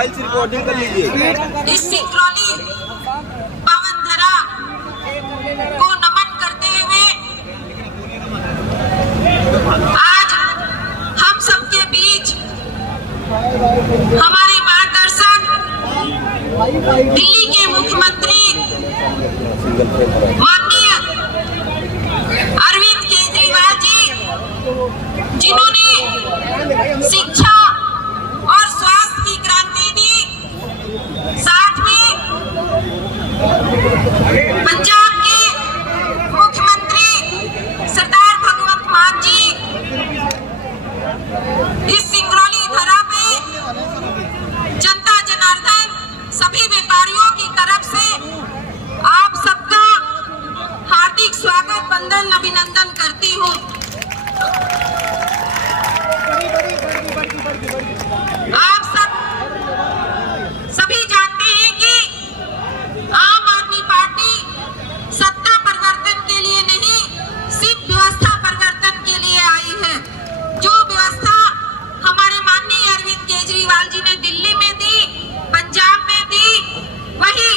Mobile से recording कर लीजिए। इस सिंक्रोनी पावन धरा को नमन करते हुए आज हम सबके बीच हमारे मार्गदर्शक दिल्ली के मुख्यमंत्री माननीय अरविंद केजरीवाल जी, जिन्होंने शिक्षा और स्वास्थ्य की क्रांति दी, साथ में पंजाब के मुख्यमंत्री सरदार भगवंत मान जी इस सिंगरौली धरा पे जनता जनार्दन सभी व्यापारियों की तरफ से आप सबका हार्दिक स्वागत, वंदन, अभिनंदन करती हूँ। आप सभी जानते हैं कि आम आदमी पार्टी सत्ता परिवर्तन के लिए नहीं, सिर्फ व्यवस्था परिवर्तन के लिए आई है। जो व्यवस्था हमारे माननीय अरविंद केजरीवाल जी ने दिल्ली में दी, पंजाब में दी, वही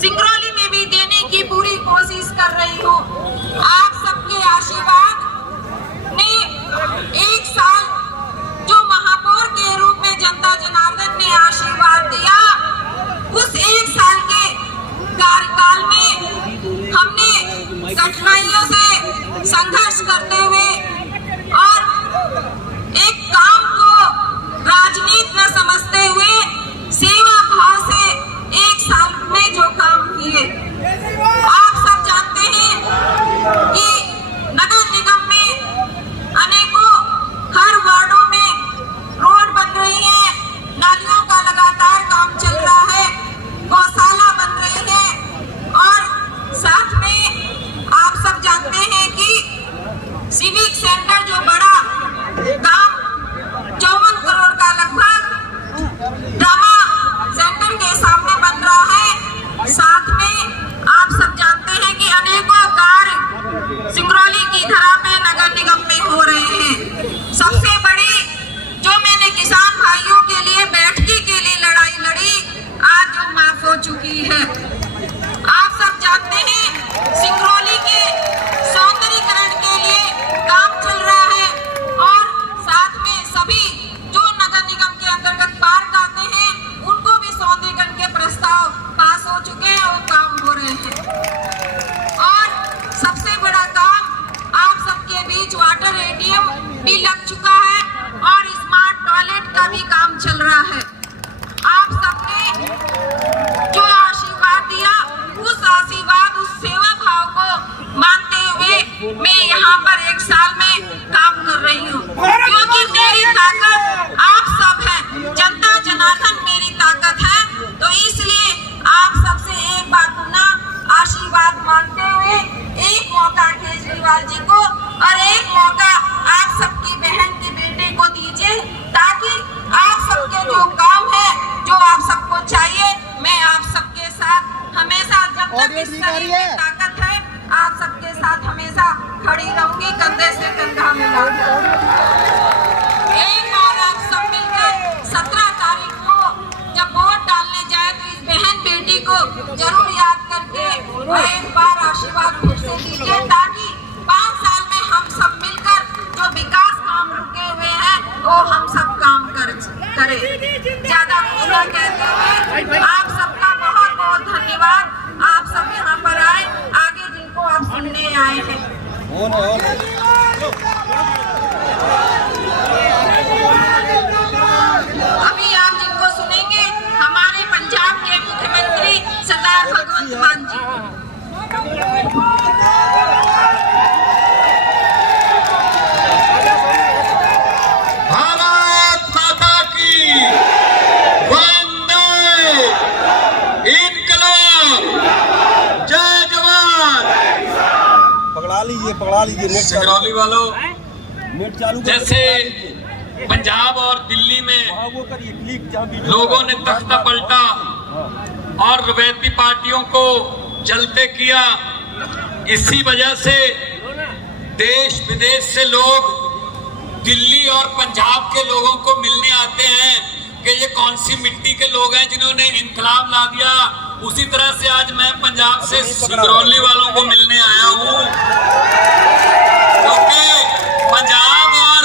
सिंगरौली में भी देने की पूरी कोशिश कर रही हूँ। आप सबके आशीर्वाद ने एक साल जो महापौर के रूप में जनता जनार्दन ने आशीर्वाद दिया, उस एक साल के कार्यकाल में हमने कठिनाइयों से संघर्ष करते हुए और एक काम को राजनीति न समझते हुए सेवा भाव से एक साल में जो काम किए। आप सब जानते हैं कि नगर निगम में अनेकों हर वार्डों में रोड बन रही है, नालियों का लगातार काम चल रहा है, गौशाला बन रही है और साथ में आप सब जानते हैं कि सिविक सेंटर जो बड़ा काम 54 करोड़ का लगभग ड्रामा सेंटर के सामने बन रहा है। साथ में आप सब जानते हैं कि अनेकों कार्य सिंगरौली की धरा पे नगर निगम में हो रहे हैं। सबसे बड़ी जो मैंने किसान भाइयों के लिए बैठकी के लिए लड़ाई लड़ी, आज जो माफ हो चुकी है। आप सब जानते हैं सिंगरौली के सौंदर्यीकरण के लिए काम चल रहा है और साथ में सभी जो नगर निगम के अंतर्गत पार्क आते हैं उनको भी सौंदर्यीकरण के प्रस्ताव पास हो चुके हैं और काम हो रहे हैं। और सबसे बड़ा काम आप सबके बीच वाटर एटीएम भी लग चुका है और स्मार्ट टॉयलेट का भी काम चल रहा है। आप सबने जो आशीर्वाद दिया, उस आशीर्वाद, उस सेवा भाव को मानते हुए मैं यहाँ पर एक साल में काम कर रही हूँ, क्योंकि मेरी ताकत आप सब है, जनता जनार्दन मेरी ताकत है। तो इसलिए आप सबसे एक बार पुनः आशीर्वाद मांगते हुए एक मौका केजरीवाल जी को और एक मौका आप सबकी बहन के बेटे को दीजिए, ताकि आप सबके जो काम है, जो आप सबको चाहिए, मैं आप सबके साथ हमेशा, जब तक इस शरीर में ताकत है, आप सबके साथ हमेशा खड़ी रहूंगी, कंधे से कंधा मिलाकर। एक और आप सब मिलकर 17 तारीख को जब वोट डालने जाए तो इस बहन बेटी को जरूर याद करके एक बार आशीर्वाद फिर से दीजिए, ताकि 5 साल में हम सब मिलकर जो विकास काम रुके हुए हैं वो हम सब काम करें। ज्यादा कुछ न कहते हुए आप सबका बहुत बहुत धन्यवाद। आप सब यहाँ पर आए, आगे जिनको आप सुनने आए हैं। अभी आप जिनको सुनेंगे हमारे पंजाब के मुख्यमंत्री सरदार भगवंत मान जी। भारत माता की वंदे, इनकलाब, जय जवान। पकड़ा लीजिए सिंगरौली वालों, नेट चालू जैसे पंजाब और दिल्ली में लोगों ने तख्ता पलटा और रवैती पार्टियों को जलते किया, इसी वजह से देश विदेश से लोग दिल्ली और पंजाब के लोगों को मिलने आते हैं कि ये कौन सी मिट्टी के लोग हैं जिन्होंने इनकलाब ला दिया। उसी तरह से आज मैं पंजाब से सिंगरौली वालों को मिलने आया हूं, क्योंकि पंजाब और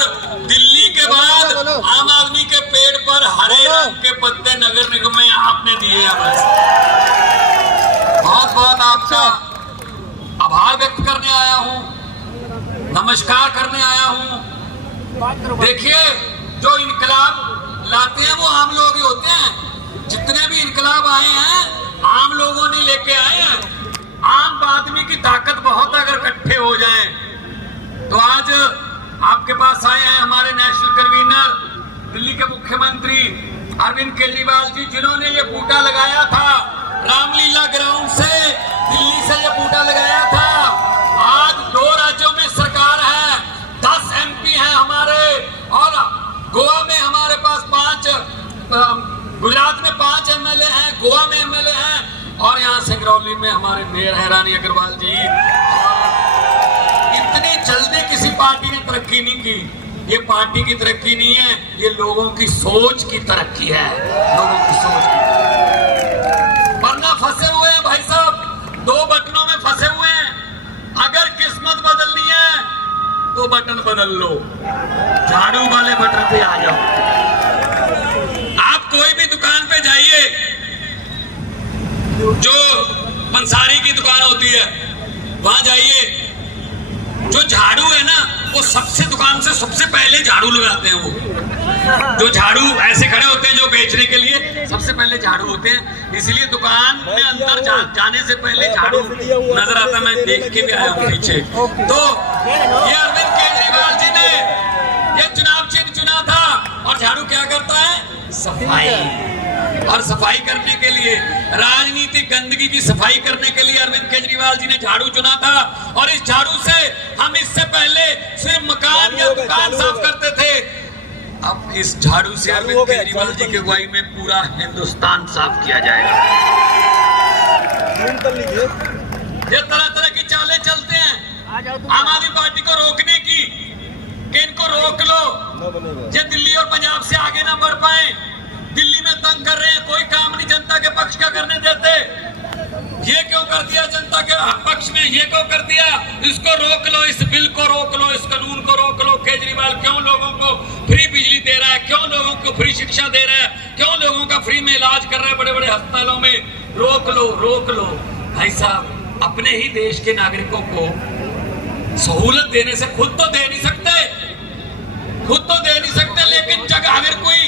दिल्ली के बाद आम आदमी के पेड़ पर हरे रंग के पत्ते नगर निगम में आपने दिए हैं। बस बहुत बहुत आपका आभार व्यक्त करने आया हूं, नमस्कार करने आया हूं। देखिए, जो इनकलाब लाते हैं वो आम लोग ही होते हैं। जितने भी इनकलाब आए हैं आम लोगों ने लेके आए हैं। आम आदमी की ताकत बहुत, अगर इकट्ठे हो जाएं तो आज आपके पास आए हैं हमारे नेशनल कन्वीनर दिल्ली के मुख्यमंत्री अरविंद केजरीवाल जी, जिन्होंने ये बूटा लगाया था रामलीला ग्राउंड से, दिल्ली से ये बूटा लगाया था। आज 2 राज्यों में सरकार है, 10 MP हैं हमारे, और गोवा में हमारे पास 5, गुजरात में 5 MLA हैं, गोवा में MLA हैं, और यहाँ सिंगरौली में हमारे मेयर है रानी अग्रवाल जी। इतनी जल्दी किसी पार्टी ने तरक्की नहीं की। ये पार्टी की तरक्की नहीं है, ये लोगों की सोच की तरक्की है, लोगों की सोच की। वरना फंसे हुए हैं भाई साहब, 2 बटनों में फंसे हुए हैं। अगर किस्मत बदलनी है तो बटन बदल लो, झाड़ू वाले बटन पे आ जाओ। आप कोई भी दुकान पे जाइए, जो पंसारी की दुकान होती है वहां जाइए, जो झाड़ू है ना वो सबसे दुकान से सबसे पहले झाड़ू लगाते हैं। वो जो झाड़ू ऐसे खड़े होते हैं जो बेचने के लिए, सबसे पहले झाड़ू होते हैं। इसलिए दुकान में अंदर जाने से पहले झाड़ू नजर आता। मैं देख के भी आया हूँ पीछे। तो ये अरविंद केजरीवाल जी ने ये चुनाव चिन्ह चुना था, और झाड़ू क्या करता है? सफाई। और सफाई करने के लिए, राजनीतिक गंदगी की सफाई करने के लिए अरविंद केजरीवाल जी ने झाड़ू चुना था। और इस झाड़ू से हम इससे पहले सिर्फ मकान या दुकान साफ करते थे, अब इस झाड़ू से अरविंद केजरीवाल जी की अगुवाई में पूरा हिंदुस्तान साफ किया जाएगा। ये तरह तरह की चालें चलते हैं आम आदमी पार्टी को रोकने की, कि इनको रोक लो, ये दिल्ली और पंजाब से आगे ना बढ़ पाए। दिल्ली में तंग कर रहे हैं, कोई काम नहीं जनता के पक्ष का करने देते। ये क्यों कर दिया जनता के पक्ष में, ये क्यों कर दिया? इसको रोक लो, इस बिल को रोक लो, इस कानून को रोक लो। केजरीवाल क्यों लोगों को फ्री बिजली दे रहा है, क्यों लोगों को फ्री शिक्षा दे रहा है, क्यों लोगों का फ्री में इलाज कर रहा है बड़े बड़े अस्पतालों में? रोक लो, रोक लो। भाई साहब, अपने ही देश के नागरिकों को सहूलत देने से खुद तो दे नहीं सकते, लेकिन जगह अगर कोई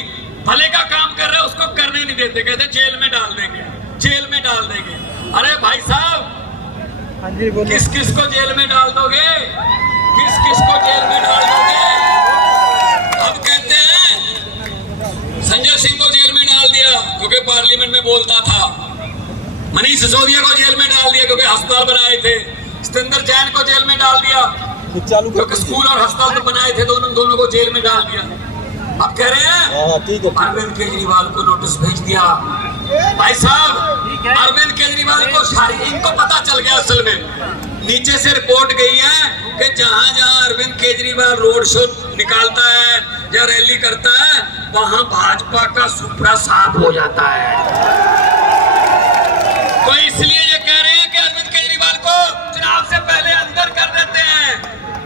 भले का काम कर रहे हैं उसको करने नहीं देते, कहते जेल में डाल देंगे, जेल में डाल देंगे। अरे भाई साहब, किस किस को जेल में डाल दोगे? किस किस को जेल में डाल दोगे? अब कहते हैं संजय सिंह को जेल में डाल दिया क्योंकि पार्लियामेंट में बोलता था, मनीष सिसोदिया को जेल में डाल दिया क्योंकि अस्पताल बनाए थे, सतेंद्र जैन को जेल में डाल दिया क्योंकि स्कूल और अस्पताल बनाए थे, दोनों को जेल में डाल दिया। अब कह रहे हैं अरविंद केजरीवाल को नोटिस भेज दिया। भाई साहब, अरविंद केजरीवाल को इनको पता चल गया, असल में नीचे से रिपोर्ट गई है कि जहां जहां अरविंद केजरीवाल रोड शो निकालता है या रैली करता है, वहां भाजपा का सुपड़ा साफ हो जाता है। तो इसलिए ये कह रहे हैं कि अरविंद केजरीवाल को चुनाव से पहले अंदर कर देते हैं।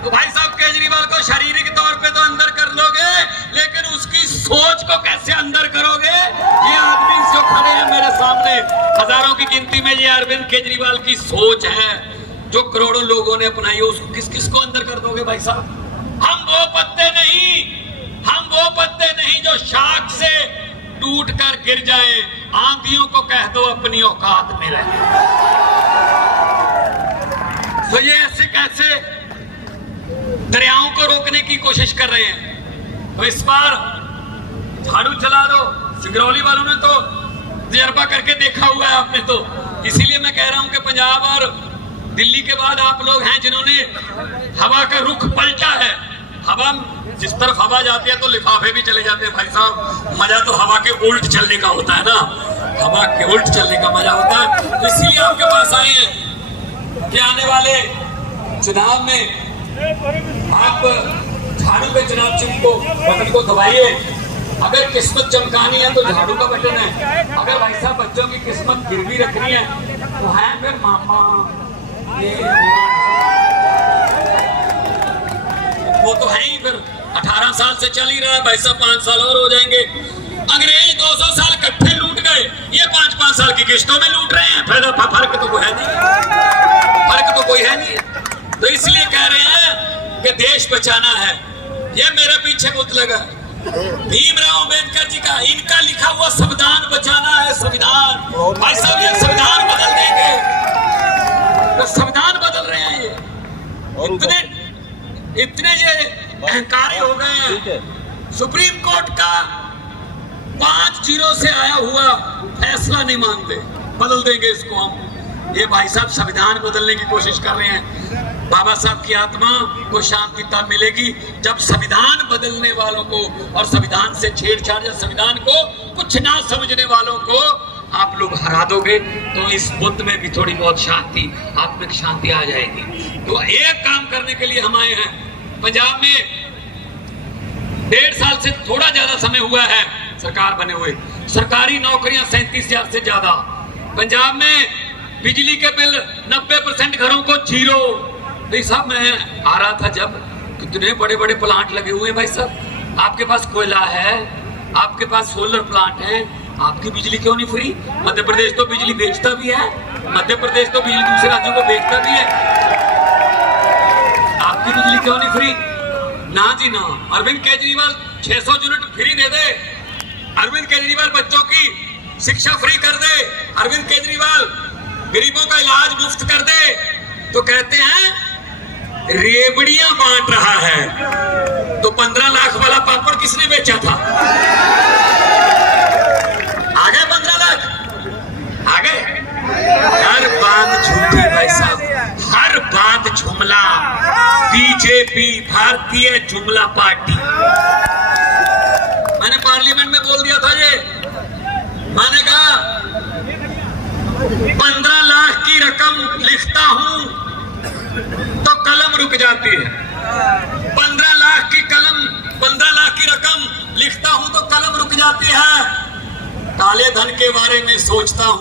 तो भाई साहब, केजरीवाल को शारीरिक तौर पे तो अंदर कर लोगे, लेकिन उसकी सोच को कैसे अंदर करोगे? ये आदमी जो खड़े हैं मेरे सामने, हजारों की गिनती में, ये अरविंद केजरीवाल की सोच है जो करोड़ों लोगों ने अपनाई है। उसको किस किस को अंदर कर दोगे भाई साहब? हम वो पत्ते नहीं जो शाख से टूट कर गिर जाए। आंधियों को कह दो अपनी औकात में रहे। तो ये ऐसे कैसे दरियाओं को रोकने की कोशिश कर रहे हैं? तो इस बार झाड़ू चला दो। सिंगरौली वालों ने तो तजर्बा करके देखा हुआ है आपने, तो इसीलिए मैं कह रहा हूं कि पंजाब और दिल्ली के बाद आप लोग हैं जिन्होंने हवा का रुख पलटा है। हवा जिस तरफ हवा जाती है तो लिफाफे भी चले जाते हैं भाई साहब। मजा तो हवा के उल्ट चलने का होता है ना, हवा के उल्ट चलने का मजा होता है। तो इसीलिए आपके पास आए हैं कि आने वाले चुनाव में आप झाड़ू पे चुनाव चिन्ह को बटन को दबाइए अगर किस्मत चमकानी है तो झाड़ू का बटन है। अगर भाई साहब बच्चों की किस्मत गिरवी रखनी है तो है फिर मामा ये वो तो है ही। फिर 18 साल से चल ही रहा है भाई साहब, 5 साल और हो जाएंगे। अंग्रेज 200 साल इकट्ठे लूट गए, ये 5-5 साल की किश्तों में लूट रहे हैं। फिर फर्क तो कोई है नहीं, फर्क तो कोई है नहीं। तो इसलिए कह रहे हैं कि देश बचाना है। ये मेरे पीछे बुत लगा भीमराव अम्बेडकर जी का, इनका लिखा हुआ संविधान बचाना है। संविधान भाई साहब ये संविधान बदल देंगे, तो संविधान बदल रहे हैं ये। इतने ये अहंकारी हो गए हैं। सुप्रीम कोर्ट का 5-0 से आया हुआ फैसला नहीं मानते, बदल देंगे इसको हम। ये भाई साहब संविधान बदलने की कोशिश कर रहे हैं। बाबा साहब की आत्मा को शांति तब मिलेगी जब संविधान बदलने वालों को और संविधान से छेड़छाड़ या संविधान को कुछ ना समझने वालों को आप लोग हरा दोगे, तो इस बुद्ध में भी थोड़ी बहुत शांति, आत्मिक शांति आ जाएगी। तो एक काम करने के लिए हम आए हैं। पंजाब में 1.5 साल से थोड़ा ज्यादा समय हुआ है सरकार बने हुए, सरकारी नौकरियां 37,000 से ज्यादा। पंजाब में बिजली के बिल 90% घरों को 0। भाई साहब मैं आ रहा था जब, कितने बड़े बड़े प्लांट लगे हुए हैं भाई साहब। आपके पास कोयला है, आपके पास सोलर प्लांट है, आपकी बिजली क्यों नहीं फ्री? मध्य प्रदेश तो बिजली बेचता भी है, मध्य प्रदेश तो बिजली दूसरे राज्यों को बेचता भी है, आपकी बिजली क्यों नहीं फ्री? ना जी ना। अरविंद केजरीवाल 600 यूनिट फ्री दे दे, अरविंद केजरीवाल बच्चों की शिक्षा फ्री कर दे, अरविंद केजरीवाल गरीबों का इलाज मुफ्त कर दे, तो कहते हैं रेवड़ियां बांट रहा है। तो 15 लाख वाला पापड़ किसने बेचा था? आ गए 15 लाख, आ गए। हर बात झूठी भाई साहब, हर बात जुमला। बीजेपी भारतीय जुमला पार्टी। मैंने पार्लियामेंट में बोल दिया था ये, मैंने कहा 15 लाख की रकम लिखता हूं तो कलम रुक जाती है। 15 लाख की रकम लिखता हूं तो कलम रुक जाती है। काले धन के बारे में सोचता हूं